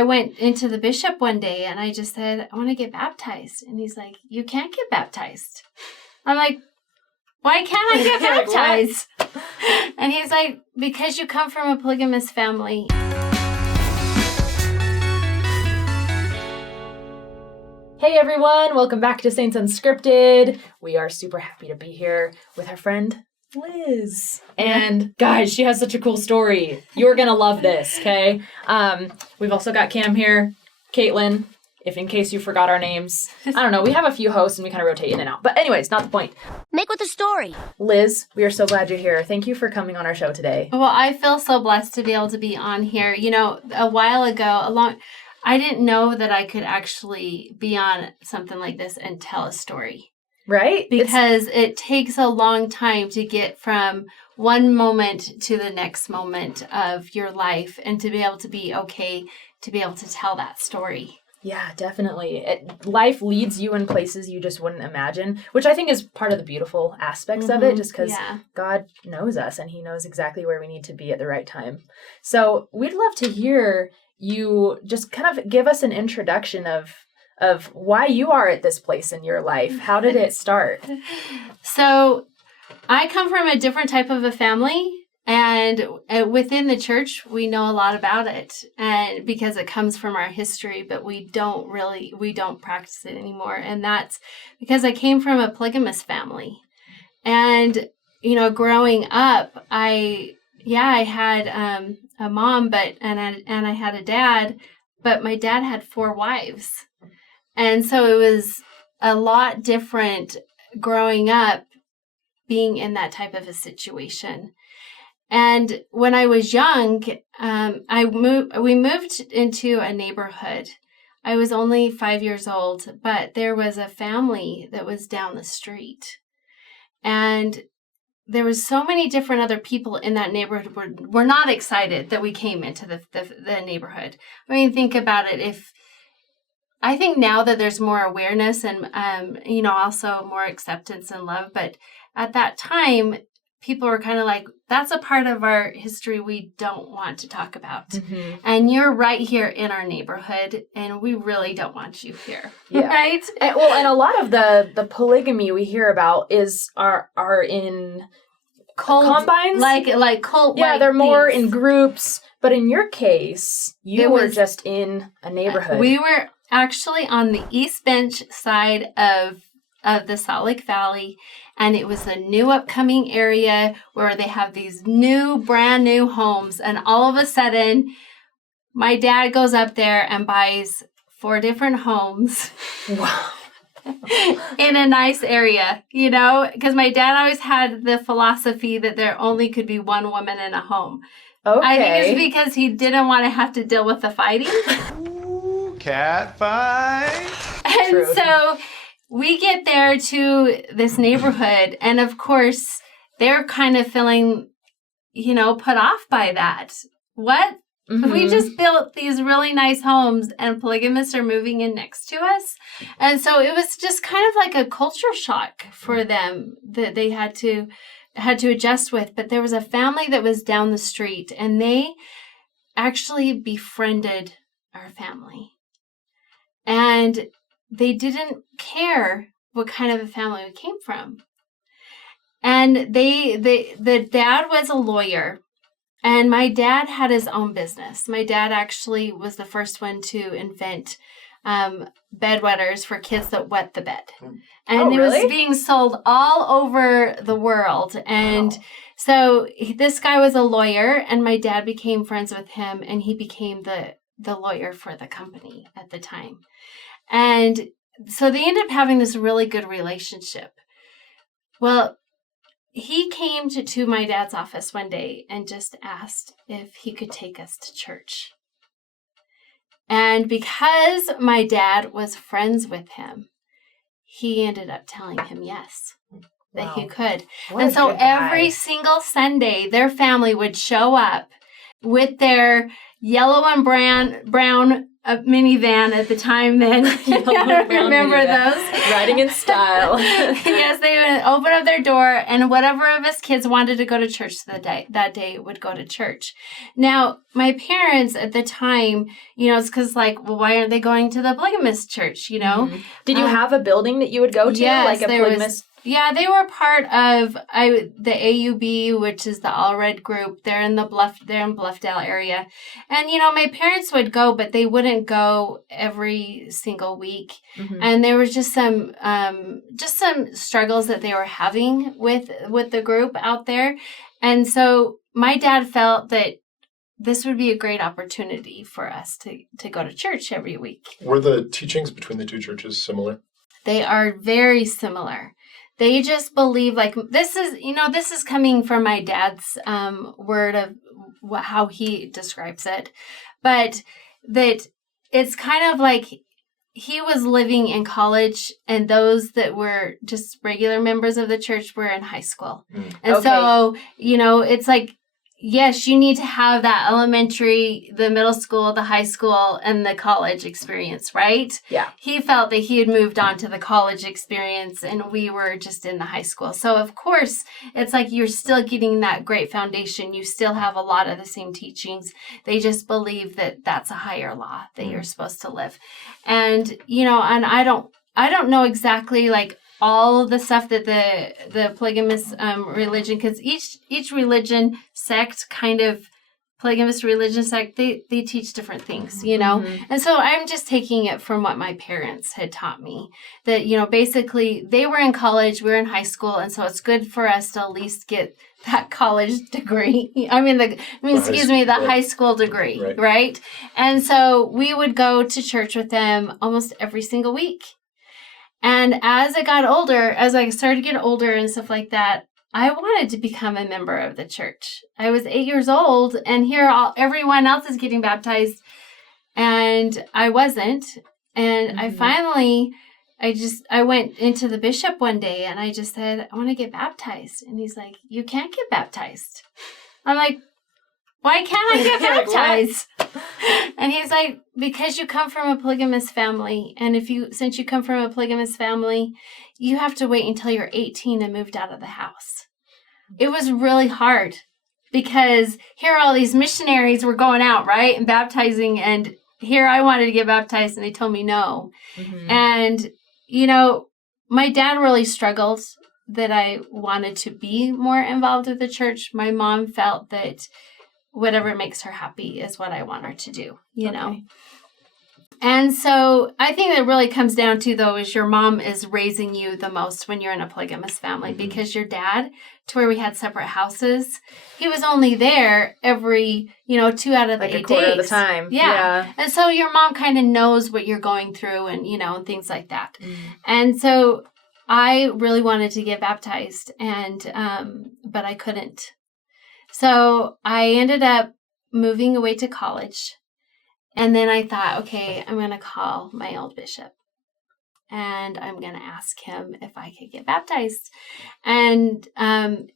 I went into the bishop one day and I just said, I want to get baptized. And he's like, you can't get baptized. I'm like, why can't I get baptized? And he's like, because you come from a polygamist family. Hey everyone, welcome back to Saints Unscripted. We are super happy to be here with our friend Liz. And guys, she has such a cool story. You're gonna love this, okay? We've also got Cam here, Caitlin, if in case you forgot our names. I don't know, we have a few hosts and we kind of rotate in and out. But anyways, not the point. Make with the story. Liz, we are so glad you're here. Thank you for coming on our show today. Well, I feel so blessed to be able to be on here. You know, a while ago, I didn't know that I could actually be on something like this and tell a story. Right? Because it takes a long time to get from one moment to the next moment of your life and to be able to be okay to be able to tell that story. Yeah, definitely. Life leads you in places you just wouldn't imagine, which I think is part of the beautiful aspects of it, just because God knows us and he knows exactly where we need to be at the right time. So we'd love to hear you just kind of give us an introduction of why you are at this place in your life. How did it start? So I come from a different type of a family, and within the church, we know a lot about it, and because it comes from our history, but we don't practice it anymore. And that's because I came from a polygamist family. And, you know, growing up, I had a mom, and I had a dad, but my dad had 4 wives. And so it was a lot different growing up being in that type of a situation. And when I was young, we moved into a neighborhood. I was only 5 years old, but there was a family that was down the street. And there was so many different other people in that neighborhood were not excited that we came into the neighborhood. I mean, think about it. I think now that there's more awareness and, also more acceptance and love. But at that time, people were kind of like, that's a part of our history we don't want to talk about. Mm-hmm. And you're right here in our neighborhood, and we really don't want you here. Yeah. Right? And a lot of the polygamy we hear about are in cult, combines. Like cult. Yeah, they're more in groups. But in your case, you were just in a neighborhood. We were actually on the East Bench side of the Salt Lake Valley, and it was a new upcoming area where they have these brand new homes, and all of a sudden my dad goes up there and buys 4 different homes. Wow. In a nice area, you know, because my dad always had the philosophy that there only could be one woman in a home. Okay. I think it's because he didn't want to have to deal with the fighting. Cat fight. And True. So we get there to this neighborhood, and of course, they're kind of feeling, put off by that. What? Mm-hmm. We just built these really nice homes, and polygamists are moving in next to us. And so it was just kind of like a culture shock for them that they had to adjust with. But there was a family that was down the street, and they actually befriended our family. And they didn't care what kind of a family we came from. And the dad was a lawyer, and my dad had his own business. My dad actually was the first one to invent bedwetters for kids that wet the bed. And it was being sold all over the world. And so this guy was a lawyer, and my dad became friends with him, and he became the lawyer for the company at the time. And so they ended up having this really good relationship. Well, he came to my dad's office one day and just asked if he could take us to church. And because my dad was friends with him, he ended up telling him yes, that he could. And so every single Sunday, their family would show up with their yellow and brown minivan at the time then. You remember those? Riding in style. Yes, they would open up their door, and whatever of us kids wanted to go to church that day would go to church. Now, my parents at the time, it's because well, why aren't they going to the Polygamist church, Mm-hmm. Did you have a building that you would go to? Yes, like a Polygamist? Yeah, they were part of the AUB, which is the All Red group. They're in Bluffdale area. And, my parents would go, but they wouldn't go every single week. Mm-hmm. And there was just some struggles that they were having with the group out there. And so my dad felt that this would be a great opportunity for us to go to church every week. Were the teachings between the two churches similar? They are very similar. They just believe this is coming from my dad's word of how he describes it, but that it's kind of like he was living in college and those that were just regular members of the church were in high school. Mm. And okay. So, it's like, yes, you need to have that elementary, the middle school, the high school, and the college experience, right? Yeah. He felt that he had moved on to the college experience and we were just in the high school. So, of course, it's like you're still getting that great foundation. You still have a lot of the same teachings. They just believe that that's a higher law that you're supposed to live. And, and I don't know exactly all the stuff that the polygamous religion, because each religion sect kind of polygamous religion sect, they teach different things, Mm-hmm. And so I'm just taking it from what my parents had taught me that, basically they were in college, we were in high school. And so it's good for us to at least get that college degree. The high school degree, right? And so we would go to church with them almost every single week. And as I started to get older and stuff like that, I wanted to become a member of the church. I was 8 years old, and here everyone else is getting baptized, and I wasn't. And mm-hmm. I went into the bishop one day, and I just said, I want to get baptized. And he's like, you can't get baptized. I'm like, why can't I get baptized? And he's like, because you come from a polygamous family. And since you come from a polygamous family, you have to wait until you're 18 and moved out of the house. It was really hard because here all these missionaries were going out, right? And baptizing. And here I wanted to get baptized and they told me no. Mm-hmm. And, my dad really struggled that I wanted to be more involved with the church. My mom felt that whatever makes her happy is what I want her to do, know? And so I think that really comes down to, though, is your mom is raising you the most when you're in a polygamous family, mm-hmm. because your dad, to where we had separate houses, he was only there every, 2 out of the 8 days. Like a quarter of the time. Yeah. And so your mom kind of knows what you're going through and, and things like that. Mm-hmm. And so I really wanted to get baptized, and but I couldn't. So I ended up moving away to college. And then I thought, okay, I'm going to call my old bishop. And I'm going to ask him if I could get baptized. And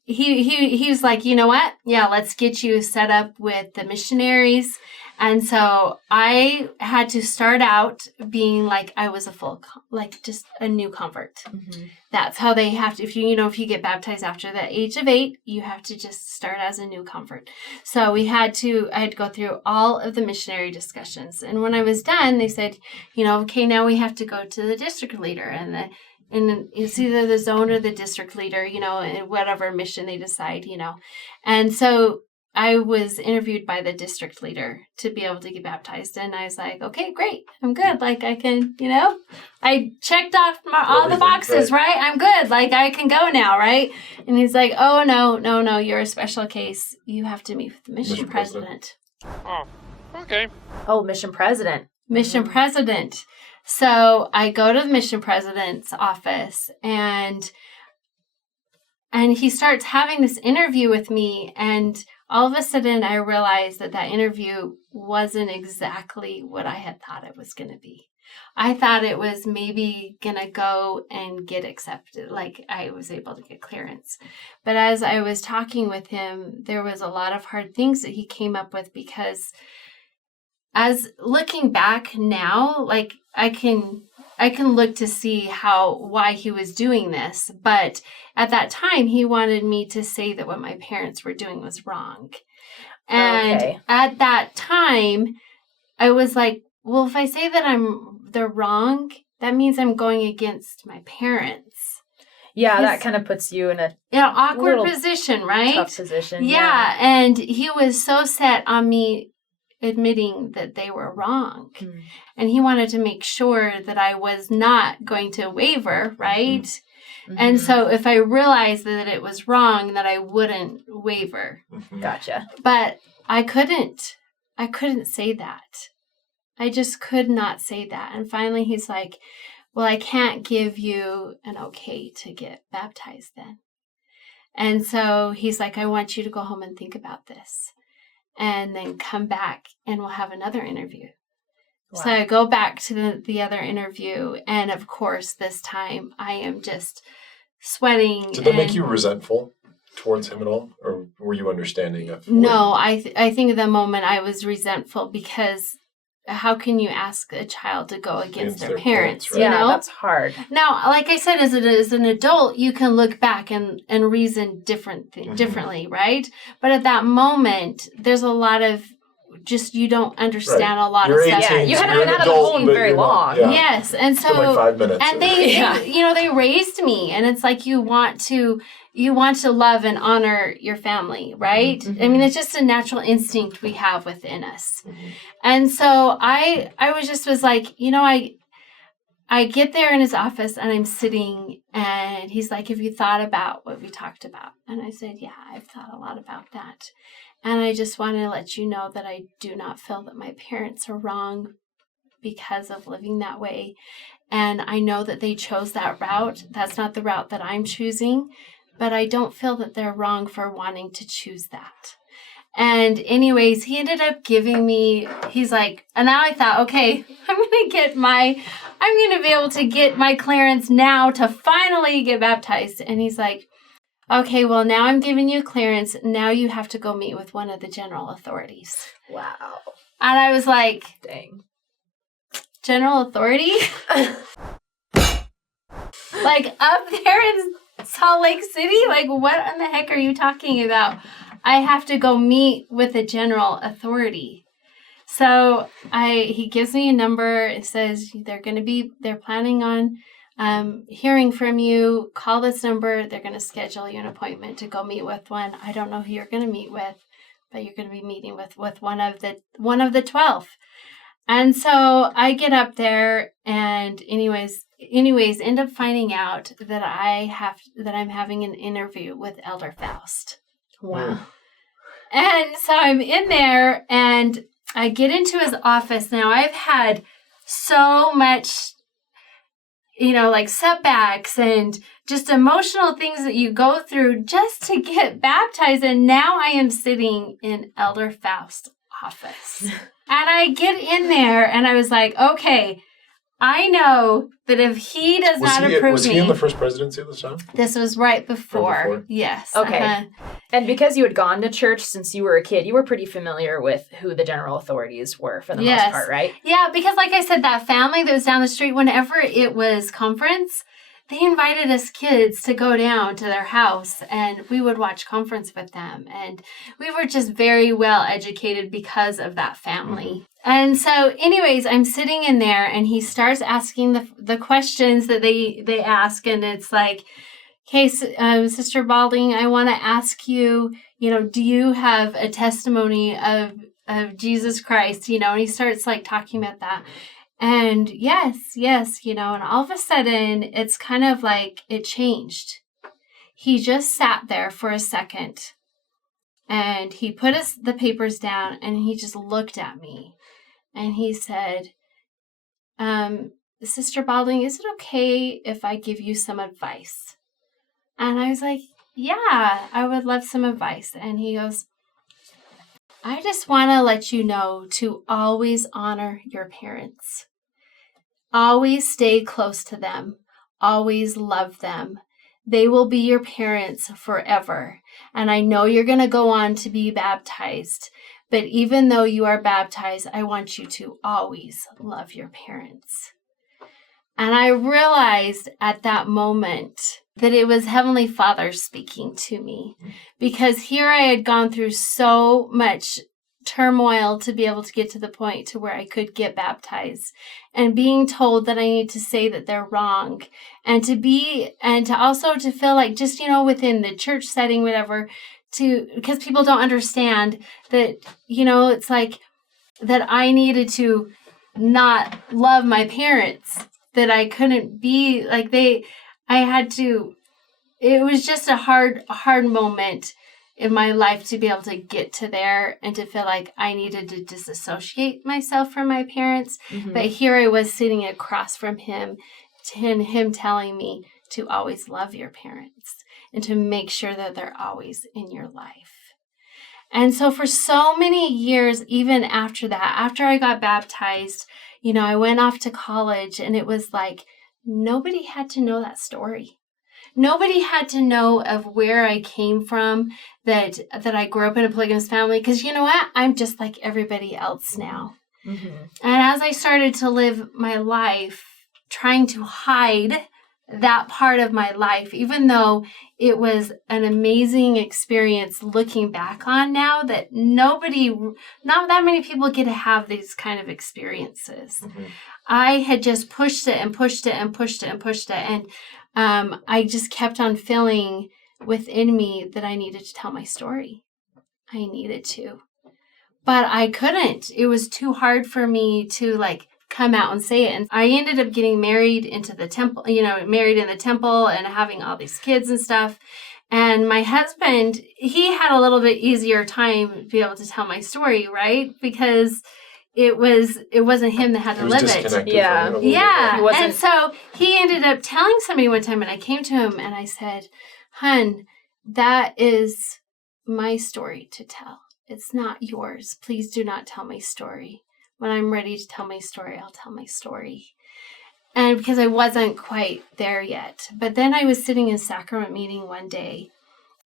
he was like, you know what? Yeah, let's get you set up with the missionaries. And so I had to start out being like I was just a new convert. Mm-hmm. That's how they have to, if you get baptized after the age of 8, you have to just start as a new convert. So I had to go through all of the missionary discussions. And when I was done, they said, okay, now we have to go to the district leader and it's either the zone or the district leader, in whatever mission they decide, And so I was interviewed by the district leader to be able to get baptized. And I was like, okay, great. I'm good. I can, I checked off all the boxes, right? I'm good. I can go now, right? And he's like, oh, no. You're a special case. You have to meet with the mission president. Oh, okay. Oh, mission president. Mission president. So I go to the mission president's office and he starts having this interview with me, and all of a sudden I realized that interview wasn't exactly what I had thought it was going to be. I thought it was maybe going to go and get accepted, I was able to get clearance. But as I was talking with him, there was a lot of hard things that he came up with because as looking back now, like I can look to see why he was doing this. But at that time, he wanted me to say that what my parents were doing was wrong. And at that time, I was like, well, if I say that they're wrong, that means I'm going against my parents. Yeah, that kind of puts you in a awkward position, right? Tough position. Yeah, and he was so set on me admitting that they were wrong. Mm. And he wanted to make sure that I was not going to waver, right? Mm-hmm. And so if I realized that it was wrong, that I wouldn't waver. Mm-hmm. Gotcha. But I couldn't say that. I just could not say that. And finally he's like, well, I can't give you an okay to get baptized then. And so he's like, I want you to go home and think about this and then come back and we'll have another interview. Wow. So I go back to the other interview. And of course, this time I am just sweating. Did that make you resentful towards him at all? Or were you understanding of? No, I think at the moment I was resentful because how can you ask a child to go against their parents? Right? You know? That's hard. Now, like I said, as an adult, you can look back and reason differently, right? But at that moment, there's a lot of you don't understand a lot of stuff. Yeah, you haven't been out of the home very long. Yeah. Yes, and so like 5 minutes. And they raised me, and it's like you want to love and honor your family, right? Mm-hmm. I mean, it's just a natural instinct we have within us. Mm-hmm. And so I was like, I get there in his office and I'm sitting and he's like, have you thought about what we talked about? And I said, yeah, I've thought a lot about that. And I just want to let you know that I do not feel that my parents are wrong because of living that way. And I know that they chose that route. That's not the route that I'm choosing. But I don't feel that they're wrong for wanting to choose that. And anyways, he ended up giving me, he's like, and now I thought, okay, I'm going to be able to get my clearance now to finally get baptized. And he's like, okay, well, now I'm giving you clearance. Now you have to go meet with one of the general authorities. Wow. And I was like, dang. General authority? Like up there in Salt Lake City? Like, what in the heck are you talking about? I have to go meet with a general authority. So he gives me a number. It says they're planning on hearing from you. Call this number. They're going to schedule you an appointment to go meet with one. I don't know who you're going to meet with, but you're going to be meeting with one of the 12. And so I get up there and anyways, end up finding out that I'm having an interview with Elder Faust. Wow. And so I'm in there and I get into his office. Now I've had so much, like setbacks and just emotional things that you go through just to get baptized. And now I am sitting in Elder Faust's office. And I get in there and I was like, okay, I know that if he does not approve me... Was he in the first presidency at this time? This was right before. Yes. Okay. Uh-huh. And because you had gone to church since you were a kid, you were pretty familiar with who the general authorities were for the most part, right? Yeah, because like I said, that family that was down the street, whenever it was conference, they invited us kids to go down to their house and we would watch conference with them. And we were just very well educated because of that family. Mm-hmm. And so anyways, I'm sitting in there and he starts asking the questions that they ask. And it's like, okay, Sister Balding, I want to ask you, do you have a testimony of Jesus Christ? And he starts like talking about that. And yes, and all of a sudden it's kind of like it changed. He just sat there for a second and he put the papers down and he just looked at me and he said, Sister Balding, is it okay if I give you some advice? And I was like, yeah, I would love some advice. And he goes, I just want to let you know to always honor your parents. Always stay close to them. Always love them. They will be your parents forever. And I know you're going to go on to be baptized. But even though you are baptized, I want you to always love your parents. And I realized at that moment that it was Heavenly Father speaking to me, because here I had gone through so much turmoil to be able to get to the point to where I could get baptized, and being told that I need to say that they're wrong, and to also feel like, just, within the church setting, whatever, because people don't understand that, it's like that I needed to not love my parents, that I couldn't be like it was just a hard moment in my life to be able to get to there and to feel like I needed to disassociate myself from my parents. Mm-hmm. But here I was sitting across from him, and him telling me to always love your parents and to make sure that they're always in your life. And so for so many years, even after that, after I got baptized, I went off to college, and it was like nobody had to know that story. Nobody had to know of where I came from, that I grew up in a polygamous family, because you know what? I'm just like everybody else now. Mm-hmm. And as I started to live my life trying to hide that part of my life, even though it was an amazing experience looking back on now, that not that many people get to have these kind of experiences. Mm-hmm. I had just pushed it and pushed it and pushed it and pushed it. And I just kept on feeling within me that I needed to tell my story. I needed to. But I couldn't. It was too hard for me to come out and say it. And I ended up getting married into the temple, married in the temple and having all these kids and stuff. And my husband, he had a little bit easier time to be able to tell my story, right? Because it wasn't him that had to live it. Yeah. Yeah. And so he ended up telling somebody one time, and I came to him and I said, "Hun, that is my story to tell. It's not yours. Please do not tell my story. When I'm ready to tell my story, I'll tell my story." And because I wasn't quite there yet. But then I was sitting in sacrament meeting one day,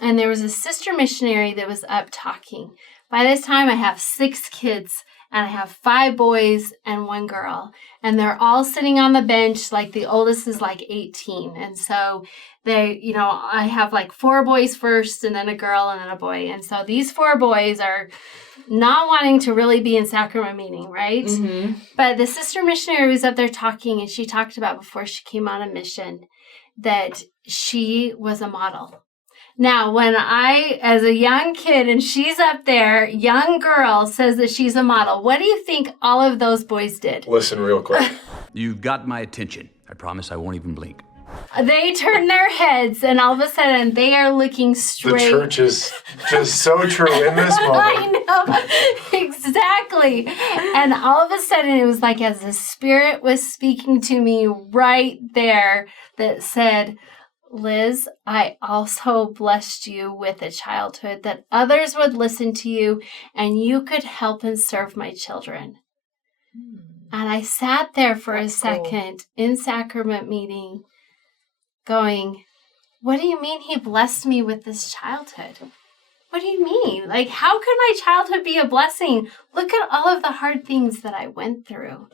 and there was a sister missionary that was up talking. By this time, I have 6 kids, and I have 5 boys and 1 girl. And they're all sitting on the bench, the oldest is 18. And so they, I have 4 boys first, and then a girl, and then a boy. And so these 4 boys are not wanting to really be in sacrament meeting, right? Mm-hmm. But the sister missionary was up there talking, and she talked about before she came on a mission that she was a model. Now, when I, as a young kid, and she's up there, young girl, says that she's a model, what do you think all of those boys did? Listen real quick. You've got my attention. I promise I won't even blink. They turn their heads, and all of a sudden, they are looking straight. The church is just so true in this moment. I know, exactly. And all of a sudden, it was like as the Spirit was speaking to me right there that said, "Liz, I also blessed you with a childhood that others would listen to you, and you could help and serve my children." And I sat there for a second in sacrament meeting going, "What do you mean he blessed me with this childhood? What do you mean? How could my childhood be a blessing? Look at all of the hard things that I went through."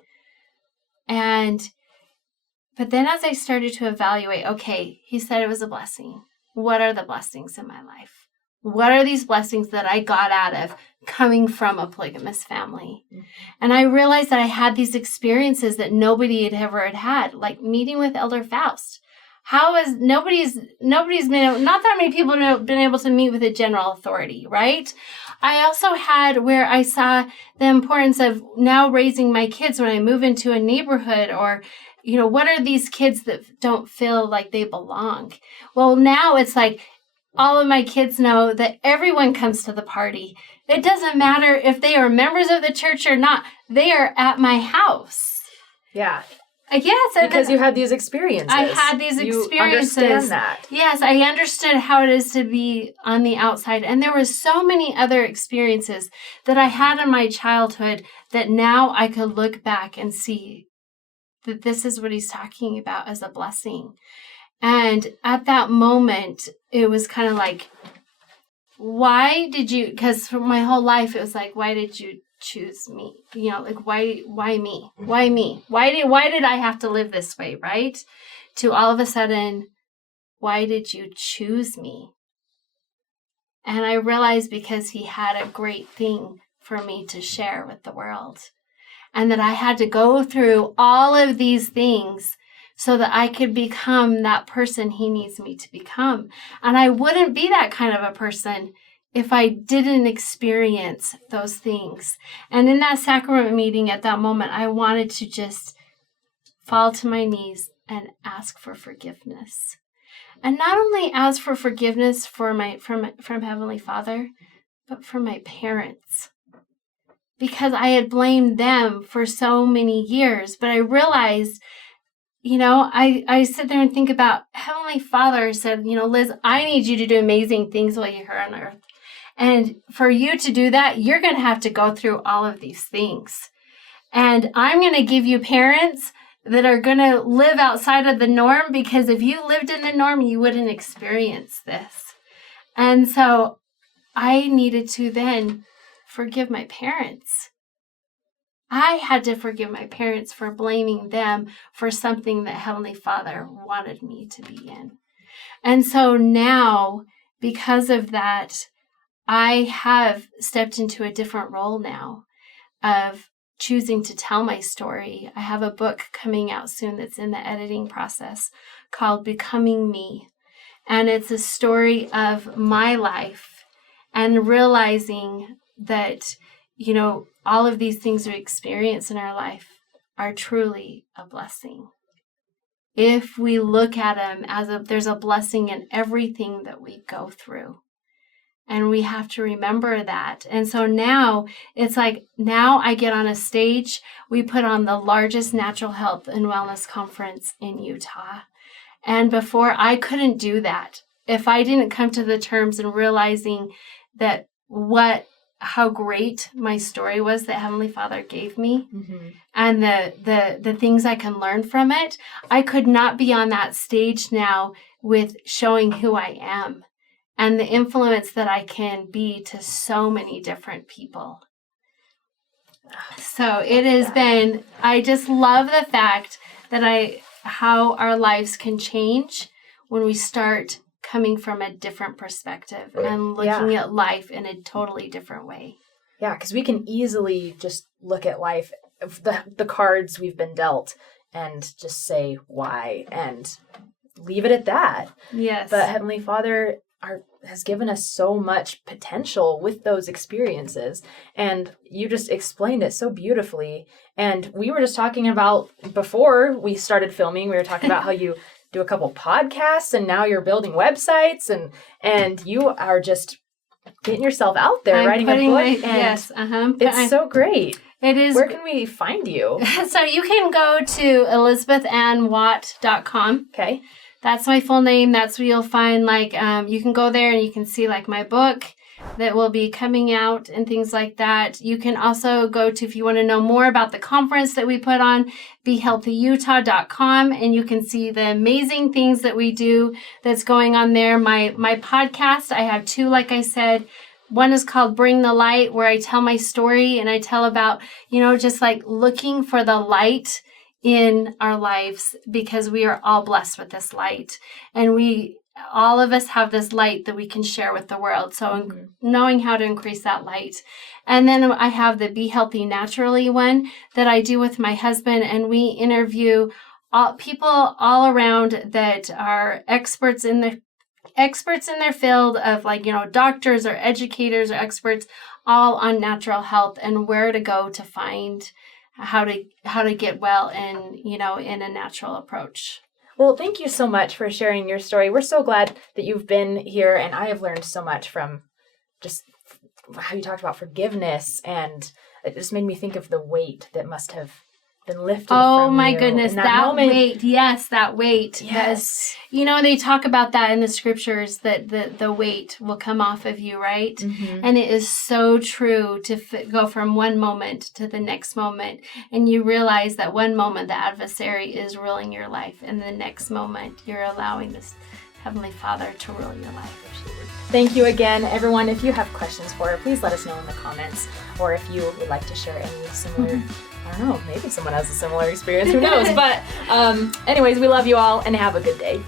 But then as I started to evaluate, okay, he said it was a blessing. What are the blessings in my life? What are these blessings that I got out of coming from a polygamous family? Mm-hmm. And I realized that I had these experiences that nobody had ever had, like meeting with Elder Faust. How is nobody's been, not that many people have been able to meet with a general authority, right? I also had where I saw the importance of now raising my kids when I move into a neighborhood, or, what are these kids that don't feel like they belong? Well, now it's like all of my kids know that everyone comes to the party. It doesn't matter if they are members of the church or not. They are at my house. Yeah. Yes. Because you had these experiences. I had these experiences. You understand that. Yes, I understood how it is to be on the outside. And there were so many other experiences that I had in my childhood that now I could look back and see that this is what he's talking about as a blessing. And at that moment, it was kind of like why did you, because for my whole life, it was like, why did you choose me? You know, like, why me? Why me? Why did I have to live this way, right? To all of a sudden, why did you choose me? And I realized because he had a great thing for me to share with the world. And that I had to go through all of these things so that I could become that person he needs me to become. And I wouldn't be that kind of a person if I didn't experience those things. And in that sacrament meeting at that moment, I wanted to just fall to my knees and ask for forgiveness. And not only ask for forgiveness from Heavenly Father, but for my parents. Because I had blamed them for so many years. But I realized, you know, I sit there and think about Heavenly Father said, you know, Liz, I need you to do amazing things while you're here on earth. And for you to do that, you're going to have to go through all of these things. And I'm going to give you parents that are going to live outside of the norm, because if you lived in the norm, you wouldn't experience this. And so I needed to then forgive my parents. I had to forgive my parents for blaming them for something that Heavenly Father wanted me to be in. And so now, because of that, I have stepped into a different role now of choosing to tell my story. I have a book coming out soon that's in the editing process called Becoming Me. And it's a story of my life and realizing that, you know, all of these things we experience in our life are truly a blessing. If we look at them as there's a blessing in everything that we go through. And we have to remember that. And so now it's like, now I get on a stage. We put on the largest natural health and wellness conference in Utah. And before, I couldn't do that if I didn't come to the terms and realizing that how great my story was that Heavenly Father gave me, and the things I can learn from it. I could not be on that stage now with showing who I am and the influence that I can be to so many different people. So it has been, I just love the fact that how our lives can change when we start coming from a different perspective and looking at life in a totally different way. Yeah, because we can easily just look at life, the cards we've been dealt, and just say why and leave it at that. Yes. But Heavenly Father has given us so much potential with those experiences. And you just explained it so beautifully. And we were just talking about, before we started filming, we were talking about how you do a couple podcasts and now you're building websites and you are just getting yourself out there, writing a book. It's so great. It is. Where can we find you? So you can go to ElizabethAnnWatt.com. Okay. That's my full name. That's where you'll find, you can go there and you can see, my book that will be coming out and things like that. You can also go to, if you want to know more about the conference that we put on, BeHealthyUtah.com, and you can see the amazing things that we do that's going on there. My podcast, I have two, like I said. One is called Bring the Light, where I tell my story and I tell about, just looking for the light in our lives, because we are all blessed with this light, and all of us have this light that we can share with the world. So knowing how to increase that light. And then I have the Be Healthy Naturally one that I do with my husband, and we interview people all around that are experts in their field of doctors or educators or experts, all on natural health and where to go to find how to get well and in a natural approach. Well, thank you so much for sharing your story. We're so glad that you've been here, and I have learned so much from just how you talked about forgiveness, and it just made me think of the weight that must have been lifted from you. Oh my goodness, that weight. Yes, that weight. Yes. They talk about that in the scriptures, that the weight will come off of you, right? Mm-hmm. And it is so true to go from one moment to the next moment. And you realize that one moment the adversary is ruling your life, and the next moment you're allowing this Heavenly Father to rule your life. Thank you again, everyone. If you have questions for her, please let us know in the comments. Or if you would like to share any similar, I don't know, maybe someone has a similar experience, who knows? But anyways, we love you all and have a good day.